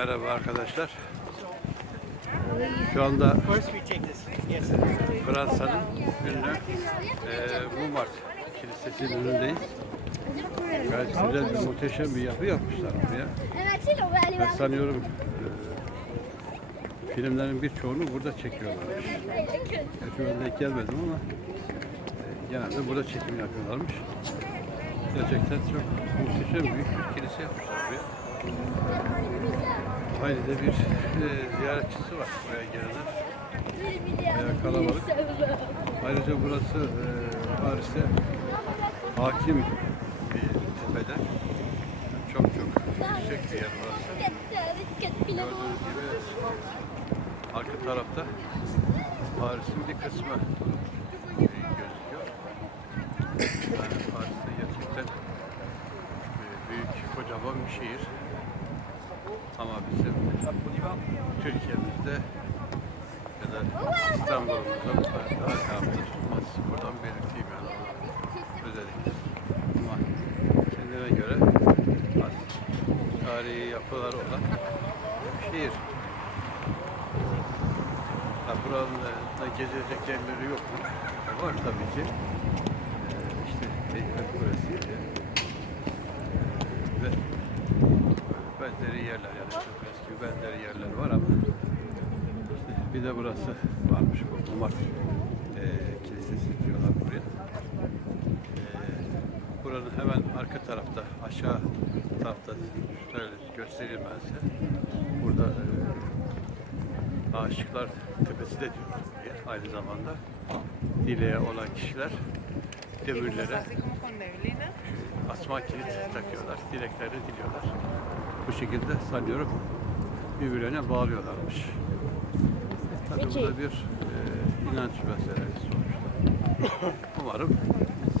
Merhaba arkadaşlar. Şu anda. Fransa'nın ünlü e, Montmartre Kilisesi'nin önündeyiz. Gayet güzel bir muhteşem bir yapı yapmışlar buraya. Ben sanıyorum e, filmlerin birçoğunu burada çekiyorlar. Hepsi ben denk gelmedim ama e, genelde burada çekim yapıyorlarmış. Gerçekten çok muhteşem büyük bir kilise yapmışlar buraya. Ayrıca bir e, ziyaretçisi var buraya gelenler. Bayağı kalabalık. Ayrıca burası e, Paris'te hakim bir tepede. Çok çok yüksek bir yer burası. Gördüğünüz gibi arka tarafta Paris'in bir kısmı e, gözüküyor. Yani Paris'te gerçekten e, büyük, kocaman bir şehir. Ama bizim Türkiye'mizde ya da İstanbul'umuzda bu kadar daha kârlı tutmaz. Buradan belirteyim yani özellikle. Ama kendine göre tarihi yapıları olan bir şehir. Ha, buranın da, gezilecek yerleri yok mu? Var tabii ki. Ee, işte Heykel Kulesi ee, ve benzeri yerler yani çok eski benzeri yerler var ama işte bir de burası varmış bu Umar e, Kilisesi diyorlar buraya. E, buranın hemen arka tarafta aşağı tarafta şöyle göstereyim ben size. Burada e, Aşıklar Tepesi de diyorlar buraya. Aynı zamanda dileğe olan kişiler demirlere asma kilit takıyorlar, dileklerini diliyorlar. Bu şekilde sanıyorum birbirlerine bağlıyorlarmış. Tabii bu da bir e, inanç meselesi sonuçta. Umarım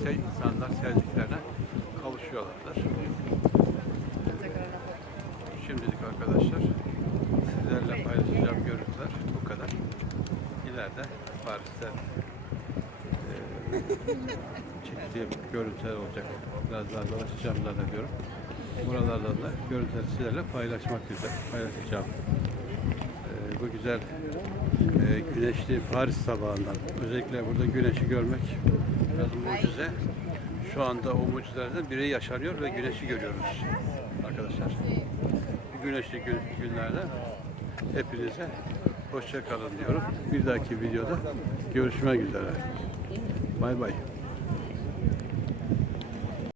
se insanlar sevdiklerine kavuşuyorlardır. Şimdilik arkadaşlar sizlerle paylaşacağım görüntüler bu kadar. İleride Paris'ten çektiğim görüntüler olacak. Biraz daha dolaşacağım zannediyorum. Buralardan da görüntüleri sizlerle paylaşmak üzere paylaşacağım. Ee, bu güzel e, güneşli Paris sabahından özellikle burada güneşi görmek biraz mucize. Şu anda o mucizelerden biri yaşanıyor ve güneşi görüyoruz arkadaşlar. Güneşli gün, günlerde hepinize hoşça kalın diyorum. Bir dahaki videoda görüşmek üzere. Bay bay.